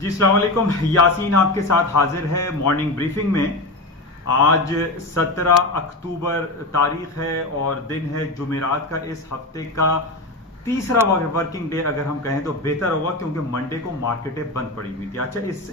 جی السلام علیکم. یاسین آپ کے ساتھ حاضر ہے مارننگ بریفنگ میں. آج 17 اکتوبر تاریخ ہے اور دن ہے جمعرات کا. اس ہفتے کا تیسرا ورکنگ ڈے اگر ہم کہیں تو بہتر ہوگا کیونکہ منڈے کو مارکیٹیں بند پڑی ہوئی تھی. اچھا اس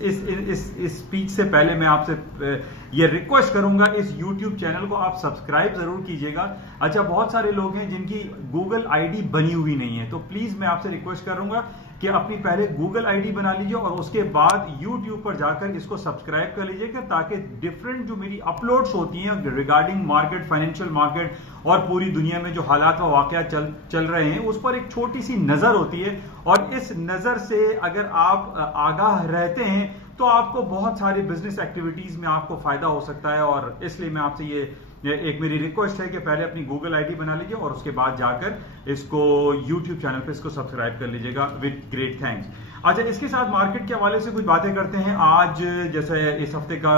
اسپیچ سے پہلے میں آپ سے یہ ریکویسٹ کروں گا اس یوٹیوب چینل کو آپ سبسکرائب ضرور کیجئے گا. اچھا بہت سارے لوگ ہیں جن کی گوگل آئی ڈی بنی ہوئی نہیں ہے تو پلیز میں آپ سے ریکویسٹ کروں گا کہ اپنی پہلے گوگل آئی ڈی بنا لیجئے اور اس کے بعد یوٹیوب پر جا کر اس کو سبسکرائب کر لیجئے تاکہ ڈیفرنٹ جو میری اپلوڈز ہوتی ہیں ریگارڈنگ مارکیٹ, فائنینشیل مارکیٹ اور پوری دنیا میں جو حالات و واقعات چل رہے ہیں اس پر ایک چھوٹی سی نظر ہوتی ہے اور اس نظر سے اگر آپ آگاہ رہتے ہیں تو آپ کو بہت ساری بزنس ایکٹیویٹیز میں آپ کو فائدہ ہو سکتا ہے. اور اس لیے میں آپ سے یہ ایک میری ریکویسٹ ہے کہ پہلے اپنی گوگل آئی ڈی بنا لیجئے اور اس کے بعد جا کر اس کو یوٹیوب چینل پہ اس کو سبسکرائب کر لیجئے گا وتھ گریٹ تھینکس. اچھا اس کے ساتھ مارکیٹ کے حوالے سے کچھ باتیں کرتے ہیں. آج جیسے اس ہفتے کا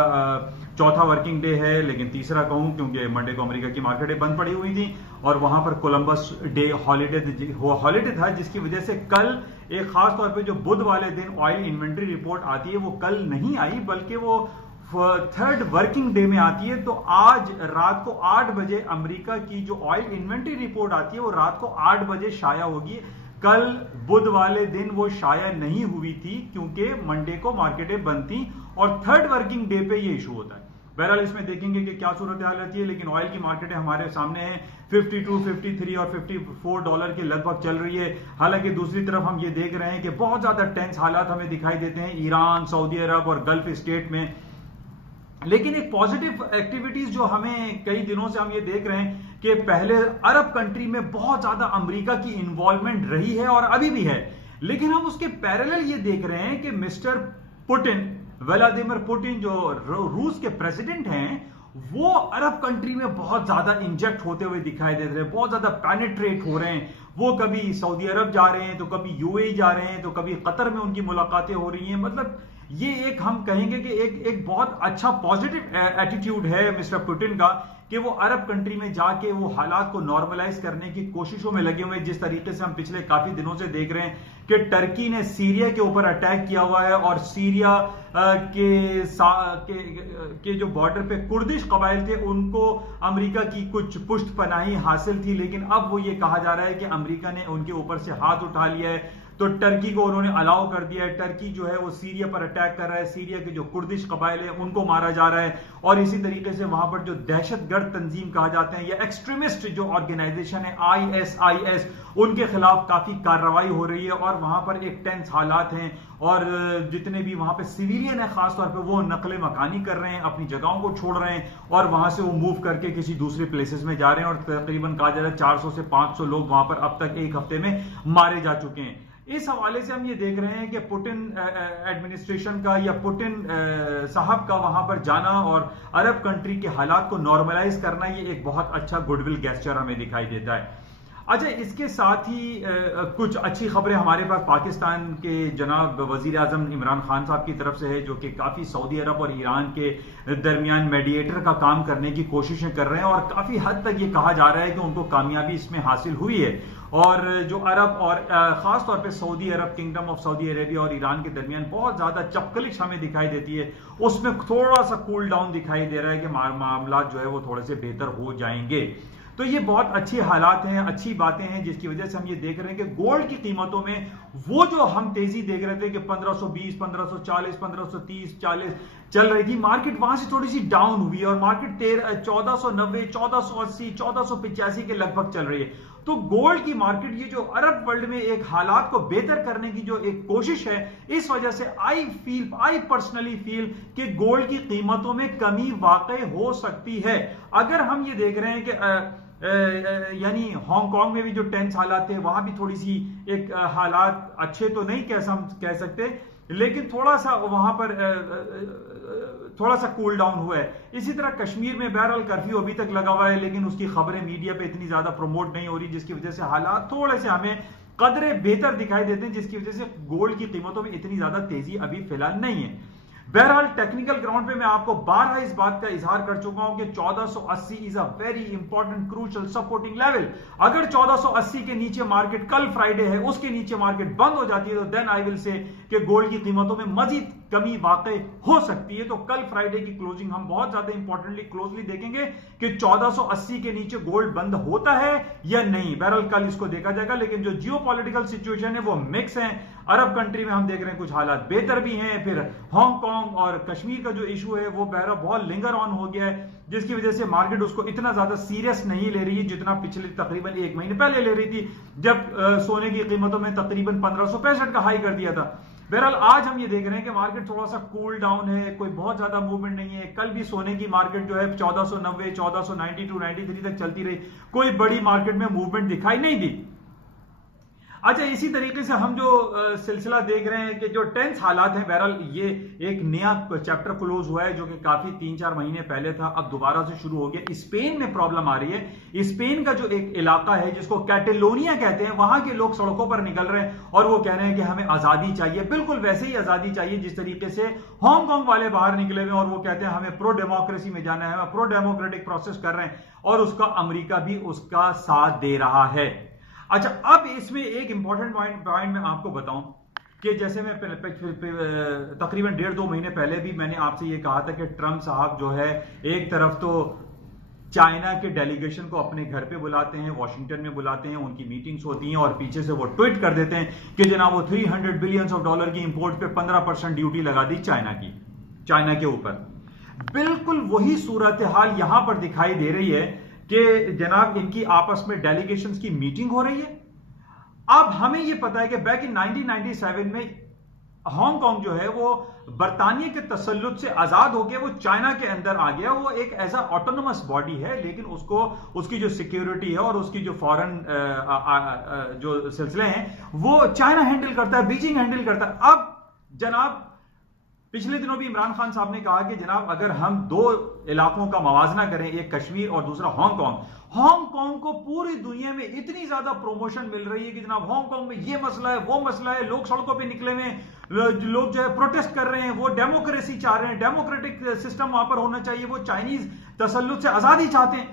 چوتھا ورکنگ ڈے ہے لیکن تیسرا کہوں کیونکہ منڈے کو امریکہ کی مارکیٹیں بند پڑی ہوئی تھیں اور وہاں پر کولمبس ڈے ہالیڈے تھا جس کی وجہ سے کل ایک خاص طور پہ جو بدھ والے دن آئل انوینٹری رپورٹ آتی ہے وہ کل نہیں آئی بلکہ وہ تھرڈ ورکنگ ڈے میں آتی ہے. تو آج رات کو 8 بجے امریکہ کی جو آئل انوینٹری رپورٹ آتی ہے وہ رات کو 8 بجے شائع ہوگی. کل بدھ والے دن وہ شائع نہیں ہوئی تھی کیونکہ منڈے کو مارکیٹیں بند تھیں اور تھرڈ ورکنگ ڈے پہ یہ ایشو ہوتا ہے. بہرحال اس میں دیکھیں گے کہ کیا صورتحال رہتی ہے لیکن آئل کی مارکیٹیں ہمارے سامنے ہیں 52, 53 اور 54 ڈالر کے لگ بھگ چل رہی ہے. حالانکہ دوسری طرف ہم یہ دیکھ رہے ہیں کہ بہت زیادہ ٹینس حالات ہمیں دکھائی دیتے ہیں ایران, سعودی عرب اور گلف اسٹیٹ میں. لیکن ایک پازیٹیو ایکٹیویٹیز جو ہمیں کئی دنوں سے ہم یہ دیکھ رہے ہیں کہ پہلے عرب کنٹری میں بہت زیادہ امریکہ کی انوالومنٹ رہی ہے اور ابھی بھی ہے لیکن ہم اس کے پیرالل یہ دیکھ رہے ہیں کہ مسٹر پوٹن, ولادیمیر پوٹن جو روس کے پریزیڈنٹ ہیں وہ عرب کنٹری میں بہت زیادہ انجیکٹ ہوتے ہوئے دکھائی دے رہے ہیں, بہت زیادہ پینیٹریٹ ہو رہے ہیں. وہ کبھی سعودی عرب جا رہے ہیں تو کبھی یو اے جا رہے ہیں تو کبھی قطر میں ان کی ملاقاتیں ہو رہی ہیں. مطلب یہ ایک ہم کہیں گے کہ ایک بہت اچھا پازیٹیو ایٹیٹیوڈ ہے مسٹر پوٹن کا کہ وہ عرب کنٹری میں جا کے وہ حالات کو نارملائز کرنے کی کوششوں میں لگے ہوئے. جس طریقے سے ہم پچھلے کافی دنوں سے دیکھ رہے ہیں کہ ٹرکی نے سیریا کے اوپر اٹیک کیا ہوا ہے اور سیریا کے جو بارڈر پہ کردش قبائل تھے ان کو امریکہ کی کچھ پشت پناہی حاصل تھی لیکن اب وہ یہ کہا جا رہا ہے کہ امریکہ نے ان کے اوپر سے ہاتھ اٹھا لیا ہے تو ٹرکی کو انہوں نے الاؤ کر دیا ہے. ٹرکی جو ہے وہ سیریا پر اٹیک کر رہا ہے, سیریا کے جو کردش قبائل ہیں ان کو مارا جا رہا ہے اور اسی طریقے سے وہاں پر جو دہشت گرد تنظیم کہا جاتے ہیں یا ایکسٹریمسٹ جو آرگنائزیشن ہے ISIS ان کے خلاف کافی کارروائی ہو رہی ہے اور وہاں پر ایک ٹینس حالات ہیں اور جتنے بھی وہاں پہ سویلین ہیں خاص طور پہ وہ نقل مکانی کر رہے ہیں, اپنی جگہوں کو چھوڑ رہے ہیں اور وہاں سے وہ موو کر کے کسی دوسرے پلیسز میں جا رہے ہیں اور تقریباً کہا جا رہا ہے 400 سے 500 لوگ وہاں پر اب تک ایک ہفتے میں مارے جا چکے ہیں. اس حوالے سے ہم یہ دیکھ رہے ہیں کہ پوٹن ایڈمنسٹریشن کا یا پوٹن صاحب کا وہاں پر جانا اور عرب کنٹری کے حالات کو نارملائز کرنا یہ ایک بہت اچھا گڈ ول گیسچر ہمیں دکھائی دیتا ہے. اچھا اس کے ساتھ ہی کچھ اچھی خبریں ہمارے پاس پاکستان کے جناب وزیر اعظم عمران خان صاحب کی طرف سے ہے جو کہ کافی سعودی عرب اور ایران کے درمیان میڈیٹر کا کام کرنے کی کوششیں کر رہے ہیں اور کافی حد تک یہ کہا جا رہا ہے کہ ان کو کامیابی اس میں حاصل ہوئی ہے اور جو عرب اور خاص طور پہ سعودی عرب, کنگڈم آف سعودی عربیہ اور ایران کے درمیان بہت زیادہ چپکلش ہمیں دکھائی دیتی ہے اس میں تھوڑا سا کول ڈاؤن دکھائی دے رہا ہے کہ معاملات جو ہے وہ تھوڑے سے بہتر ہو جائیں گے. تو یہ بہت اچھی حالات ہیں, اچھی باتیں ہیں جس کی وجہ سے ہم یہ دیکھ رہے ہیں کہ گولڈ کی قیمتوں میں وہ جو ہم تیزی دیکھ رہے تھے کہ 1520, 1540, 1530, 40 چل رہی تھی مارکیٹ وہاں سے تھوڑی سی ڈاؤن ہوئی اور مارکیٹ 1490, 1480, 1485 کے لگ بھگ چل رہی ہے. تو گولڈ کی مارکیٹ یہ جو عرب ورلڈ میں ایک حالات کو بہتر کرنے کی جو ایک کوشش ہے اس وجہ سے آئی پرسنلی فیل کہ گولڈ کی قیمتوں میں کمی واقع ہو سکتی ہے. اگر ہم یہ دیکھ رہے ہیں کہ یعنی ہانگ کانگ میں بھی جو ٹینس حالات تھے وہاں بھی تھوڑی سی ایک حالات اچھے تو نہیں کہہ سکتے لیکن تھوڑا سا وہاں پر تھوڑا سا کول ڈاؤن ہوا ہے. اسی طرح کشمیر میں بہرحال کرفیو ابھی تک لگا ہوا ہے لیکن اس کی خبریں میڈیا پہ اتنی زیادہ پروموٹ نہیں ہو رہی جس کی وجہ سے حالات تھوڑے سے ہمیں قدرے بہتر دکھائی دیتے ہیں جس کی وجہ سے گولڈ کی قیمتوں میں اتنی زیادہ تیزی ابھی فی الحال نہیں ہے. बहरहाल टेक्निकल ग्राउंड पे मैं आपको बारहा इस बात का इजहार कर चुका हूं कि 1480 is a very important crucial supporting level. अगर 1480 के नीचे मार्केट, कल फ्राइडे है, उसके नीचे मार्केट बंद हो जाती है तो देन आई विल से कि गोल्ड की कीमतों में मजीद कमी वाकई हो सकती है। तो कल फ्राइडे की क्लोजिंग हम बहुत ज्यादा इंपॉर्टेंटली क्लोजली देखेंगे कि 1480 के नीचे गोल्ड बंद होता है या नहीं। बहरहाल कल इसको देखा जाएगा, लेकिन जो जियोपॉलिटिकल सिचुएशन है वो मिक्स है। अरब कंट्री में हम देख रहे हैं कुछ हालात बेहतर भी हैं, फिर हांगकांग और कश्मीर का जो इशू है वो बहरहाल बहुत लिंगर ऑन हो गया है, जिसकी वजह से मार्केट उसको इतना ज्यादा सीरियस नहीं ले रही है जितना पिछले तकरीबन एक महीने पहले ले रही थी, जब सोने की कीमतों में तकरीबन 1565 का हाई कर दिया था। बहरहाल आज हम ये देख रहे हैं कि मार्केट थोड़ा सा कूल डाउन है, कोई बहुत ज्यादा मूवमेंट नहीं है। कल भी सोने की मार्केट जो है 1490, 1492, 93 तक चलती रही, कोई बड़ी मार्केट में मूवमेंट दिखाई नहीं दी। अच्छा, इसी तरीके से हम जो सिलसिला देख रहे हैं कि जो टेंस हालात हैं, बहरहाल ये एक नया चैप्टर क्लोज हुआ है जो कि काफी 3-4 महीने पहले था, अब दोबारा से शुरू हो गया। स्पेन में प्रॉब्लम आ रही है। स्पेन का जो एक इलाका है जिसको कैटेलोनिया कहते हैं, वहां के लोग सड़कों पर निकल रहे हैं और वो कह रहे हैं कि हमें आजादी चाहिए, बिल्कुल वैसे ही आजादी चाहिए जिस तरीके से हांगकांग वाले बाहर निकले हुए और वो कहते हैं हमें प्रो डेमोक्रेसी में जाना है, हम प्रो डेमोक्रेटिक प्रोसेस कर रहे हैं, और उसका अमेरिका भी उसका साथ दे रहा है। अच्छा, अब इसमें एक इंपॉर्टेंट पॉइंट मैं आपको बताऊं कि जैसे मैं तकरीबन 1.5-2 महीने पहले भी मैंने आपसे ये कहा था कि ट्रंप साहब जो है एक तरफ तो चाइना के डेलीगेशन को अपने घर पे बुलाते हैं, वॉशिंगटन में बुलाते हैं, उनकी मीटिंग्स होती हैं और पीछे से वो ट्वीट कर देते हैं कि जनाब वो $300 बिलियन की इंपोर्ट पे 15% ड्यूटी लगा दी चाइना के ऊपर। बिल्कुल वही सूरत हाल यहां पर दिखाई दे रही है कि जनाब इनकी आपस में डेलीगेशंस की मीटिंग हो रही है। अब हमें यह पता है कि बैक इन 1997 में हांगकांग जो है वो बरतानिया के तसल्लुत से आजाद हो गया, वो चाइना के अंदर आ गया। वो एक ऐसा ऑटोनोमस बॉडी है, लेकिन उसको उसकी जो सिक्योरिटी है और उसकी जो फॉरेन जो सिलसिले हैं वो चाइना हैंडल करता है, बीजिंग हैंडल करता है। अब जनाब पिछले दिनों भी इमरान खान साहब ने कहा कि जनाब अगर हम 2 इलाकों का मवाजना करें, एक कश्मीर और दूसरा हांगकांग को पूरी दुनिया में इतनी ज्यादा प्रमोशन मिल रही है कि जनाब हांगकांग में ये मसला है, वो मसला है, लोग सड़कों पे निकले हुए, लोग जो है प्रोटेस्ट कर रहे हैं, वो डेमोक्रेसी चाह रहे हैं, डेमोक्रेटिक सिस्टम वहां पर होना चाहिए, वो चाइनीज तसल्लुत से आजादी चाहते हैं।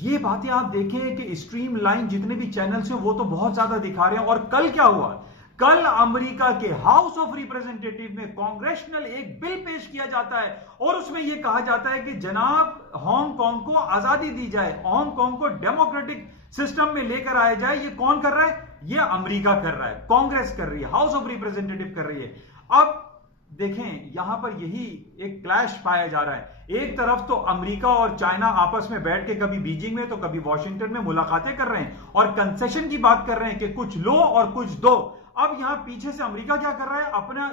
ये बातें आप देखें कि स्ट्रीम लाइन जितने भी चैनल्स हैं वो तो बहुत ज्यादा दिखा रहे हैं। और कल क्या हुआ? कल अमेरिका के हाउस ऑफ रिप्रेजेंटेटिव में कांग्रेशनल एक बिल पेश किया जाता है और उसमें यह कहा जाता है कि जनाब हांगकांग को आजादी दी जाए, हांगकांग को डेमोक्रेटिक सिस्टम में लेकर आया जाए। ये कौन कर रहा है? ये अमेरिका कर रहा है, कांग्रेस कर रही है, हाउस ऑफ रिप्रेजेंटेटिव कर रही है। अब देखें यहां पर यही एक क्लैश पाया जा रहा है। एक तरफ तो अमेरिका और चाइना आपस में बैठ के कभी बीजिंग में तो कभी वॉशिंगटन में मुलाकातें कर रहे हैं और कंसेशन की बात कर रहे हैं कि कुछ लो और कुछ दो। अब यहां पीछे से अमेरिका क्या कर रहा है? अपना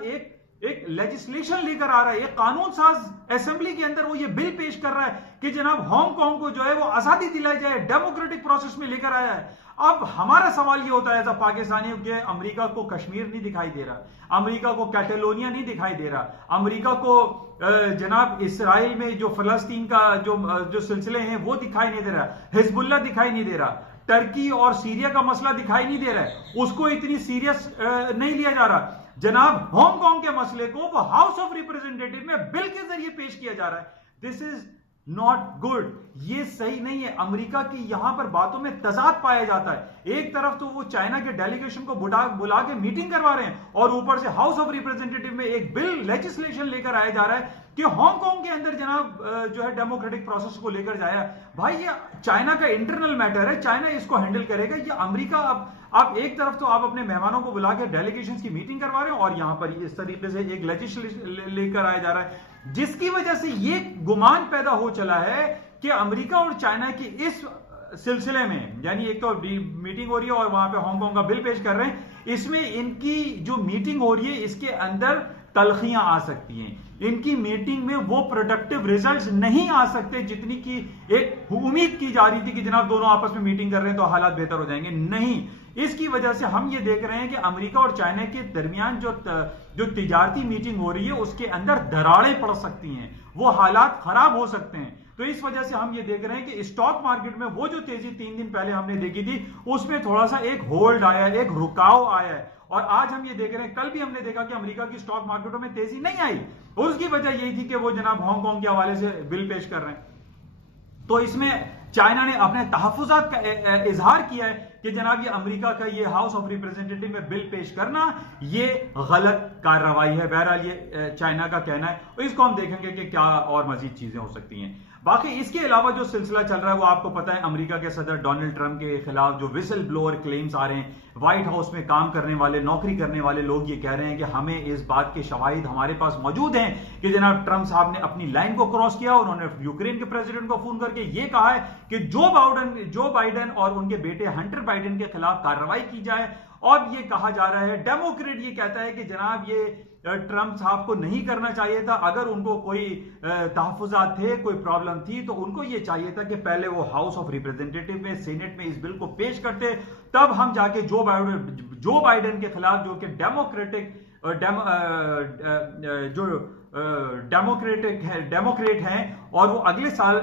एक लेजिस्लेशन लेकर आ रहा है, एक कानून साज असेंबली के अंदर वो ये बिल पेश कर रहा है कि जनाब हांगकांग को जो है वो आजादी दिलाई जाए, डेमोक्रेटिक प्रोसेस में लेकर आया है। अब हमारा सवाल ये होता है एज अ पाकिस्तानियों के, अमेरिका को कश्मीर नहीं दिखाई दे रहा, अमेरिका को कैटेलोनिया नहीं दिखाई दे रहा, अमेरिका को जनाब इसराइल में जो फलस्तीन का जो सिलसिले हैं वो दिखाई नहीं दे रहा, हिजबुल्लाह दिखाई नहीं दे रहा, टर्की और सीरिया का मसला दिखाई नहीं दे रहा है, उसको इतनी सीरियस नहीं लिया जा रहा। जनाब हांगकांग के मसले को वो हाउस ऑफ रिप्रेजेंटेटिव में बिल के जरिए पेश किया जा रहा है। दिस इज नॉट गुड, ये सही नहीं है। अमेरिका की यहां पर बातों में तजाद पाया जाता है। एक तरफ तो वो चाइना के डेलीगेशन को बुला के मीटिंग करवा रहे हैं और ऊपर से हाउस ऑफ रिप्रेजेंटेटिव में एक बिल लेजिस्लेशन लेकर आया जा रहा है कि हांगकांग के अंदर जनाब जो है डेमोक्रेटिक प्रोसेस को लेकर जाया। भाई ये चाइना का इंटरनल मैटर है, चाइना इसको हैंडल करेगा। ये अमेरिका अब एक तरफ तो आप अपने मेहमानों को बुला के डेलीगेशन की मीटिंग करवा रहे हैं और यहां पर इस तरीके से एक लेजिस्लेशन लेकर आया जा रहा है, जिसकी वजह से ये गुमान पैदा हो चला है कि अमेरिका और चाइना की इस सिलसिले में, यानी एक तो मीटिंग हो रही है और वहां पे हांगकांग का बिल पेश कर रहे हैं, इसमें इनकी जो मीटिंग हो रही है इसके अंदर तलखियां आ सकती हैं। इनकी मीटिंग में वो प्रोडक्टिव रिजल्ट्स नहीं आ सकते जितनी की एक उम्मीद की जा रही थी कि जनाब दोनों आपस में मीटिंग कर रहे हैं तो हालात बेहतर हो जाएंगे। नहीं, इसकी वजह से हम ये देख रहे हैं कि अमेरिका और चाइना के दरमियान जो तिजारती मीटिंग हो रही है उसके अंदर दरारें पड़ सकती हैं, वो हालात खराब हो सकते हैं। तो इस वजह से हम ये देख रहे हैं कि स्टॉक मार्केट में वो जो तेजी 3 दिन पहले हमने देखी थी उसमें थोड़ा सा एक होल्ड आया है, एक रुकाव आया है اور آج ہم یہ دیکھ رہے ہیں, کل بھی ہم نے دیکھا کہ امریکہ کی سٹاک مارکیٹوں میں تیزی نہیں آئی, اور اس کی وجہ یہی تھی کہ وہ جناب ہانگ کانگ کے حوالے سے بل پیش کر رہے ہیں. تو اس میں چائنا نے اپنے تحفظات کا اظہار کیا ہے کہ جناب یہ امریکہ کا یہ ہاؤس آف ریپرزینٹیٹو میں بل پیش کرنا یہ غلط کارروائی ہے. بہرحال یہ چائنا کا کہنا ہے, اور اس کو ہم دیکھیں گے کہ کیا اور مزید چیزیں ہو سکتی ہیں. باقی اس کے علاوہ جو سلسلہ چل رہا ہے وہ آپ کو پتا ہے, امریکہ کے صدر ڈونلڈ ٹرمپ کے خلاف جو وسل بلوور کلیمز آ رہے ہیں, وائٹ ہاؤس میں کام کرنے والے, نوکری کرنے والے لوگ یہ کہہ رہے ہیں کہ ہمیں اس بات کے شواہد ہمارے پاس موجود ہیں کہ جناب ٹرمپ صاحب نے اپنی لائن کو کراس کیا. انہوں نے یوکرین کے پریزیڈنٹ کو فون کر کے یہ کہا ہے کہ جو بائیڈن اور ان کے بیٹے ہنٹر بائیڈن کے خلاف کارروائی کی جائے. اور یہ کہا جا رہا ہے, ڈیموکریٹ یہ کہتا ہے کہ جناب یہ ٹرمپ صاحب کو نہیں کرنا چاہیے تھا. اگر ان کو کوئی تحفظات تھے, کوئی پرابلم تھی, تو ان کو یہ چاہیے تھا کہ پہلے وہ ہاؤس آف ریپرزینٹیٹو میں, سینٹ میں اس بل کو پیش کرتے, تب ہم جا کے جو بائیڈن کے خلاف, جو کہ ڈیموکریٹ ہیں اور وہ اگلے سال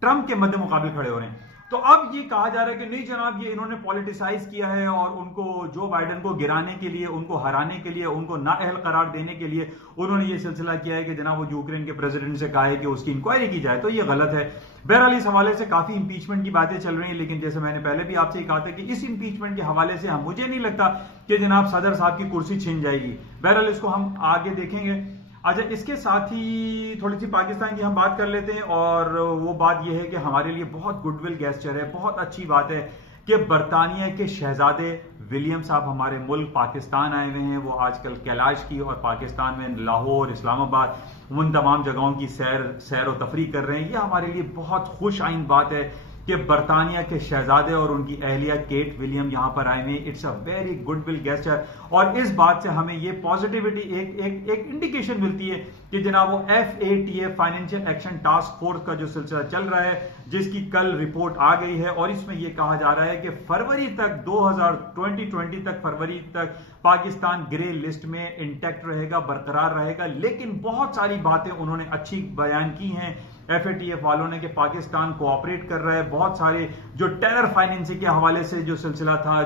ٹرمپ کے مد مقابل کھڑے ہو رہے ہیں. تو اب یہ کہا جا رہا ہے کہ نہیں جناب یہ انہوں نے پولیٹیسائز کیا ہے, اور ان کو جو بائیڈن کو گرانے کے لیے, ان کو ہرانے کے لیے, ان کو نااہل قرار دینے کے لیے انہوں نے یہ سلسلہ کیا ہے کہ جناب وہ یوکرین کے پریزیڈنٹ سے کہا ہے کہ اس کی انکوائری کی جائے. تو یہ غلط ہے. بہرحال اس حوالے سے کافی امپیچمنٹ کی باتیں چل رہی ہیں, لیکن جیسے میں نے پہلے بھی آپ سے کہا تھا کہ اس امپیچمنٹ کے حوالے سے مجھے نہیں لگتا کہ جناب صدر صاحب کی کرسی چھن جائے گی. بہرحال اس کو ہم آگے دیکھیں گے. اچھا, اس کے ساتھ ہی تھوڑی سی پاکستان کی ہم بات کر لیتے ہیں, اور وہ بات یہ ہے کہ ہمارے لیے بہت گڈ ول گیسچر ہے, بہت اچھی بات ہے کہ برطانیہ کے شہزادے ولیم صاحب ہمارے ملک پاکستان آئے ہوئے ہیں. وہ آج کل کیلاش کی اور پاکستان میں لاہور, اسلام آباد, ان تمام جگہوں کی سیر و تفریح کر رہے ہیں. یہ ہمارے لیے بہت خوش آئند بات ہے کہ برطانیہ کے شہزادے اور ان کی اہلیہ کیٹ ولیم یہاں پر آئے ہوئے. It's a very goodwill gesture, اور اس بات سے ہمیں یہ پازیٹیوٹی ایک انڈیکیشن ملتی ہے کہ جناب وہ FATF financial action task force کا جو سلسلہ چل رہا ہے, جس کی کل رپورٹ آ گئی ہے, اور اس میں یہ کہا جا رہا ہے کہ فروری تک 2020 تک فروری تک پاکستان گرے لسٹ میں انٹیکٹ رہے گا, برقرار رہے گا. لیکن بہت ساری باتیں انہوں نے اچھی بیان کی ہیں FATF والوں نے کہ پاکستان کوآپریٹ کر رہا ہے. بہت سارے جو ٹیرر فائنینسنگ کے حوالے سے جو سلسلہ تھا,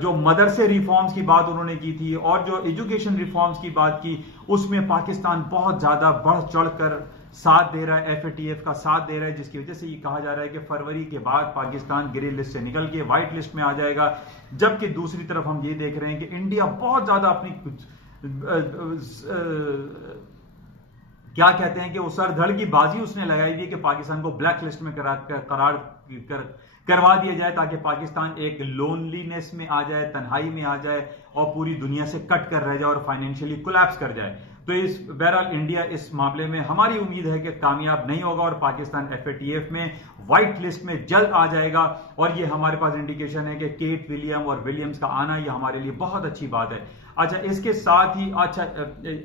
جو مدرسے ریفارمز کی بات انہوں نے کی تھی, اور جو ایجوکیشن ریفارمز کی بات کی, اس میں پاکستان بہت زیادہ بڑھ چڑھ کر ساتھ دے رہا ہے, FATF کا ساتھ دے رہا ہے, جس کی وجہ سے یہ کہا جا رہا ہے کہ فروری کے بعد پاکستان گرے لسٹ سے نکل کے وائٹ لسٹ میں آ جائے گا. جبکہ دوسری طرف ہم یہ دیکھ رہے ہیں کہ انڈیا بہت زیادہ اپنی کیا کہتے ہیں کہ وہ سر دھڑ کی بازی اس نے لگائی ہوئی ہے کہ پاکستان کو بلیک لسٹ میں قرار کروا دیا جائے, تاکہ پاکستان ایک لونلینس میں آ جائے, تنہائی میں آ جائے, اور پوری دنیا سے کٹ کر رہ جائے اور فائنینشلی کولیپس کر جائے. تو بہرحال انڈیا اس معاملے میں ہماری امید ہے کہ کامیاب نہیں ہوگا, اور پاکستان FATF میں وائٹ لسٹ میں جلد آ جائے گا. اور یہ ہمارے پاس انڈیکیشن ہے کہ کیٹ ولیم اور ولیمز کا آنا یہ ہمارے لیے بہت اچھی بات ہے. اچھا, اس کے ساتھ ہی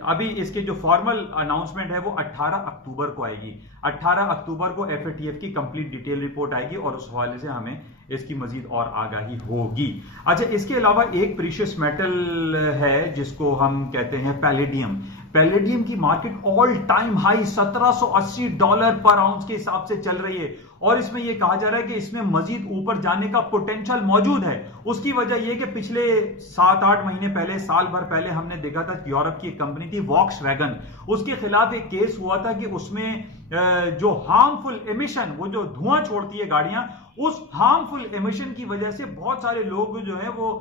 ابھی اس کے جو فارمل اناؤنسمنٹ ہے وہ 18 اکتوبر کو آئے گی. 18 اکتوبر کو FATF کی کمپلیٹ ڈیٹیل رپورٹ آئے گی, اور اس حوالے سے ہمیں اس کی مزید اور آگاہی ہوگی. اچھا, اس کے علاوہ ایک پریشیس میٹل ہے جس کو ہم کہتے ہیں پیلیڈیم. پیلیڈیم کی مارکیٹ آل ٹائم ہائی $1780 پر آؤنس کے حساب سے چل رہی ہے, اور اس میں یہ کہا جا رہا ہے کہ اس میں مزید اوپر جانے کا پوٹینشل موجود ہے. اس کی وجہ یہ کہ پچھلے 7-8 مہینے پہلے, سال بھر پہلے ہم نے دیکھا تھا کہ یورپ کی ایک کمپنی تھی واکس ویگن, اس کے خلاف ایک کیس ہوا تھا کہ اس میں جو ہارمفل ایمیشن, وہ جو دھواں چھوڑتی ہے گاڑیاں, اس ہارمفل ایمیشن کی وجہ سے بہت سارے لوگ جو ہیں وہ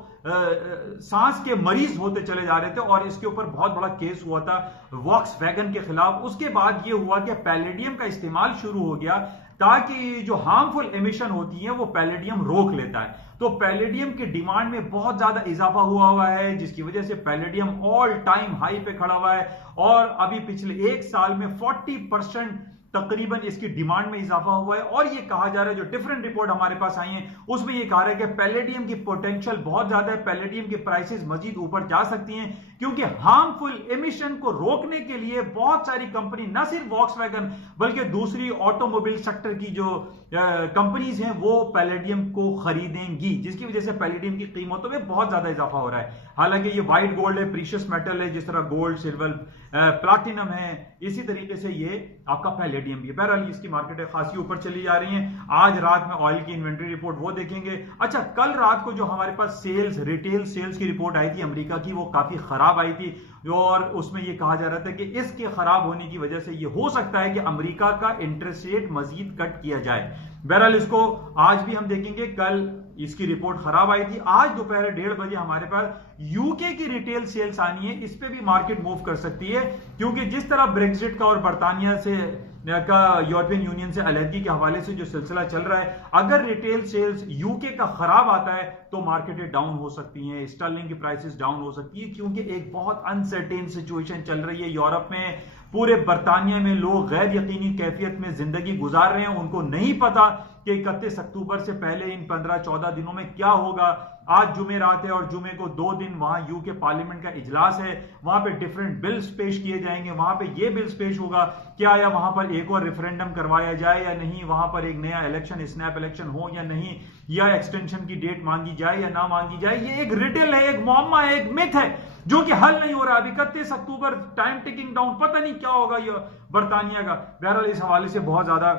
سانس کے مریض ہوتے چلے جا رہے تھے, اور اس کے اوپر بہت بڑا کیس ہوا تھا واکس ویگن کے خلاف. اس کے بعد یہ ہوا کہ پیلیڈیم کا استعمال شروع ہو گیا, تاکہ جو ہارمفل ایمیشن ہوتی ہیں وہ پیلیڈیم روک لیتا ہے. تو پیلیڈیم کی ڈیمانڈ میں بہت زیادہ اضافہ ہوا ہے, جس کی وجہ سے پیلیڈیم آل ٹائم ہائی پہ کھڑا ہوا ہے, اور ابھی پچھلے ایک سال میں 40% تقریباً اس کی ڈیمانڈ میں اضافہ ہوا ہے. اور یہ کہا جا رہا ہے, جو ڈیفرنٹ رپورٹ ہمارے پاس آئی ہیں اس میں یہ کہا رہا ہے کہ پیلیڈیم کی پوٹینشل بہت زیادہ ہے, پیلیڈیم کی پرائسز مزید اوپر جا سکتی ہیں, کیونکہ ہارمفل ایمیشن کو روکنے کے لیے بہت ساری کمپنی, نہ صرف واکس ویگن بلکہ دوسری آٹو موبائل سیکٹر کی جو कंपनीज हैं वो पैलेडियम को खरीदेंगी, जिसकी वजह से पैलेडियम की कीमतों में बहुत ज्यादा इजाफा हो रहा है। हालांकि ये व्हाइट गोल्ड है, प्रीशियस मेटल है, जिस तरह गोल्ड, सिल्वर, प्लैटिनम है, इसी तरीके से ये आपका पैलेडियम भी है। बहरहाल इसकी मार्केटें खासी ऊपर चली जा रही हैं। आज रात में ऑयल की इन्वेंट्री रिपोर्ट वो देखेंगे। अच्छा, कल रात को जो हमारे पास सेल्स, रिटेल सेल्स की रिपोर्ट आई थी अमेरिका की, वो काफी खराब आई थी और उसमें ये कहा जा रहा था कि इसके खराब होने की वजह से ये हो सकता है कि अमेरिका का इंटरेस्ट रेट मजीद कट किया जाए। बहरहाल इसको आज भी हम देखेंगे। कल इसकी रिपोर्ट खराब आई थी। आज दोपहर 1:30 बजे हमारे पास यूके की रिटेल सेल्स आनी है। इस पे भी मार्केट मूव कर सकती है, क्योंकि जिस तरह ब्रेक्जिट का और बर्तानिया से का यूरोपियन यूनियन से अलहदगी के हवाले से जो सिलसिला चल रहा है, अगर रिटेल सेल्स यूके का खराब आता है तो मार्केटें डाउन हो सकती हैं, स्टर्लिंग की प्राइसेस डाउन हो सकती है, क्योंकि एक बहुत अनसर्टेन सिचुएशन चल रही है यूरोप में। पूरे बर्तानिया में लोग गैर यकीनी कैफियत में जिंदगी गुजार रहे हैं। उनको नहीं पता कि 31 अक्टूबर से पहले इन 15-14 दिनों में क्या होगा। आज जुमेरात है और जुमे को 2 दिन वहां यूके पार्लियामेंट का इजलास है, वहां पे डिफरेंट बिल्स पेश किए जाएंगे। वहां पे ये बिल्स पेश होगा क्या या वहां पर एक और रेफरेंडम करवाया जाए या नहीं, वहां पर एक नया इलेक्शन, स्नैप इलेक्शन हो या नहीं, या एक्सटेंशन की डेट मांगी जाए या ना मांगी जाए। ये एक रिडल है, एक मुअम्मा है, एक मिथ है जो कि हल नहीं हो रहा। अभी 31 अक्टूबर, टाइम टिकिंग डाउन, पता नहीं क्या होगा ये बर्तानिया का। बहरहाल इस हवाले से बहुत ज्यादा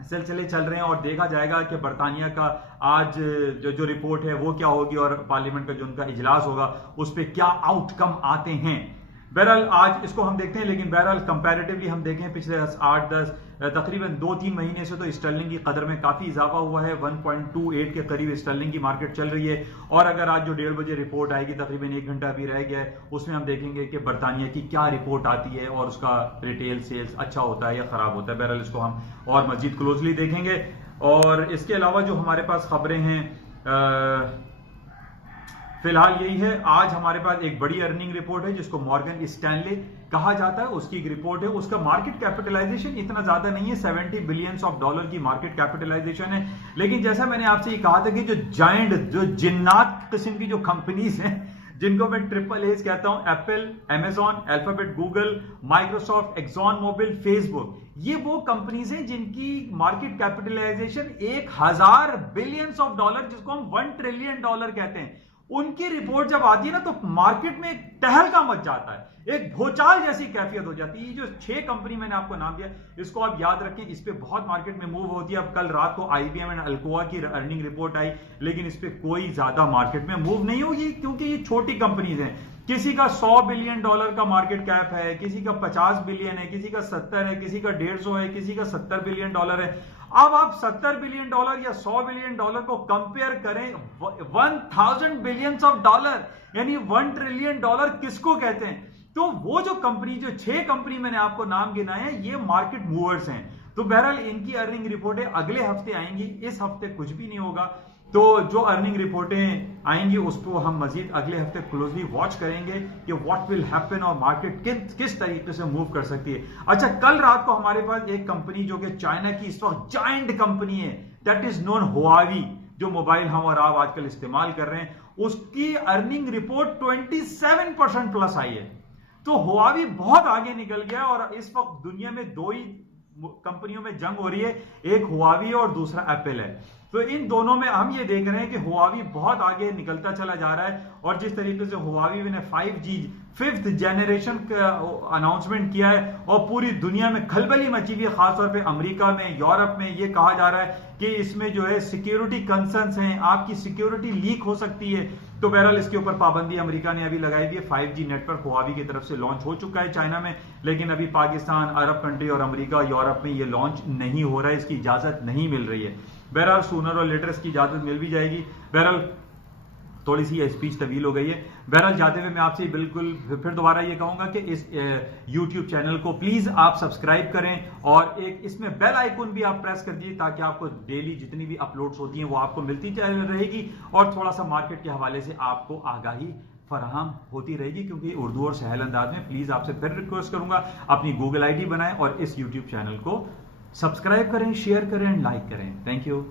सिलसिले चल रहे हैं और देखा जाएगा कि बर्तानिया का आज जो रिपोर्ट है वो क्या होगी और पार्लियामेंट का जो उनका इजलास होगा उस पर क्या आउटकम आते हैं। बहरहाल आज इसको हम देखते हैं, लेकिन बहरहाल कंपैरेटिवली हम देखें पिछले 8-10 तकरीबन 2-3 महीने से तो स्टर्लिंग की कदर में काफी इजाफा हुआ है। 1.28 के करीब स्टर्लिंग की मार्केट चल रही है। और अगर आज जो 1:30 बजे रिपोर्ट आएगी, तकरीबन 1 घंटा अभी रह गया है, उसमें हम देखेंगे कि बर्तानिया की क्या रिपोर्ट आती है और उसका रिटेल सेल्स अच्छा होता है या खराब होता है। बहरहाल इसको हम और मजीद क्लोजली देखेंगे। और इसके अलावा जो हमारे पास खबरें हैं फिलहाल यही है। आज हमारे पास एक बड़ी अर्निंग रिपोर्ट है जिसको मॉर्गन स्टैनले कहा जाता है, उसकी एक रिपोर्ट है। उसका मार्केट कैपिटलाइजेशन इतना ज्यादा नहीं है, $70 बिलियन की मार्केट कैपिटलाइजेशन है। लेकिन जैसा मैंने आपसे ये कहा था कि जो जायंट, जो जिन्नात किस्म की जो कंपनीज हैं, जिनको मैं ट्रिपल एज कहता हूं, Apple, Amazon, Alphabet, Google, Microsoft, Exxon Mobil, Facebook, ये वो कंपनीज हैं जिनकी मार्केट कैपिटलाइजेशन $1000 बिलियन, जिसको हम $1 ट्रिलियन कहते हैं, उनकी रिपोर्ट जब आती है ना तो मार्केट में एक टहलका मच जाता है, एक भूचाल जैसी कैफियत हो जाती है। ये जो 6 कंपनी मैंने आपको नाम दिया, इसको आप याद रखें, इस पे बहुत मार्केट में मूव होती है। अब कल रात को IBM एंड अल्कोआ की अर्निंग रिपोर्ट आई, लेकिन इस पे कोई ज्यादा मार्केट में मूव नहीं होगी, क्योंकि ये छोटी कंपनीज हैं। किसी का $100 बिलियन का मार्केट कैप है, किसी का 50 बिलियन है, किसी का 70 है, किसी का 150 है, किसी का $70 बिलियन है। अब आप $70 बिलियन या $100 बिलियन को कंपेयर करें 1000 बिलियन यानी $1 ट्रिलियन किसको कहते हैं? तो वो जो कंपनी, जो 6 कंपनी मैंने आपको नाम गिनाए हैं, ये मार्केट मूवर्स हैं। तो बहरहाल इनकी अर्निंग रिपोर्टें अगले हफ्ते आएंगी, इस हफ्ते कुछ भी नहीं होगा। तो जो अर्निंग रिपोर्टें आएंगी उसको हम मजीद अगले हफ्ते क्लोजली वॉच करेंगे कि व्हाट विल हैपन और मार्केट किस तरीके से मूव कर सकती है। अच्छा, कल रात को हमारे पास एक कंपनी जो कि चाइना की इस वक्त जायंट कंपनी है, दैट इज नोन हुआवी, जो मोबाइल हम और आप आजकल इस्तेमाल कर रहे हैं, उसकी अर्निंग रिपोर्ट 27% प्लस आई है। तो हुआवी बहुत आगे निकल गया और इस वक्त दुनिया में 2 ही कंपनियों में जंग हो रही है, एक हुआवी और दूसरा एप्पल है। तो इन दोनों में हम ये देख रहे हैं कि हुआवी बहुत आगे निकलता चला जा रहा है। और जिस तरीके से हुआवी ने 5G 5th जनरेशन का अनाउंसमेंट किया है और पूरी दुनिया में खलबली मची हुई है, खासतौर पे अमेरिका में, यूरोप में, ये कहा जा रहा है कि इसमें जो है सिक्योरिटी कंसर्न्स हैं, आपकी सिक्योरिटी लीक हो सकती है। तो बहरहाल इसके ऊपर पाबंदी अमेरिका ने अभी लगाई है। 5G नेटवर्क हुआवी की तरफ से लॉन्च हो चुका है चाइना में, लेकिन अभी पाकिस्तान, अरब कंट्री और अमेरिका, यूरोप में ये लॉन्च नहीं हो रहा है, इसकी इजाजत नहीं मिल रही है। बहरहाल सूनर और लेटर इसकी इजाजत मिल भी जाएगी। बहरहाल थोड़ी सी स्पीच तवील हो गई है। बहरहाल जाते हुए मैं आपसे बिल्कुल फिर दोबारा ये कहूंगा कि इस YouTube चैनल को प्लीज आप सब्सक्राइब करें और एक इसमें बेल आइकन भी आप प्रेस कर दीजिए, ताकि आपको डेली जितनी भी अपलोड्स होती हैं वो आपको मिलती रहेगी और थोड़ा सा मार्केट के हवाले से आपको आगाही फराहम होती रहेगी। क्योंकि उर्दू और सहल अंदाज में प्लीज आपसे फिर रिक्वेस्ट करूंगा, अपनी गूगल ID बनाएं और इस YouTube चैनल को सब्सक्राइब करें, शेयर करें, लाइक करें। Thank you.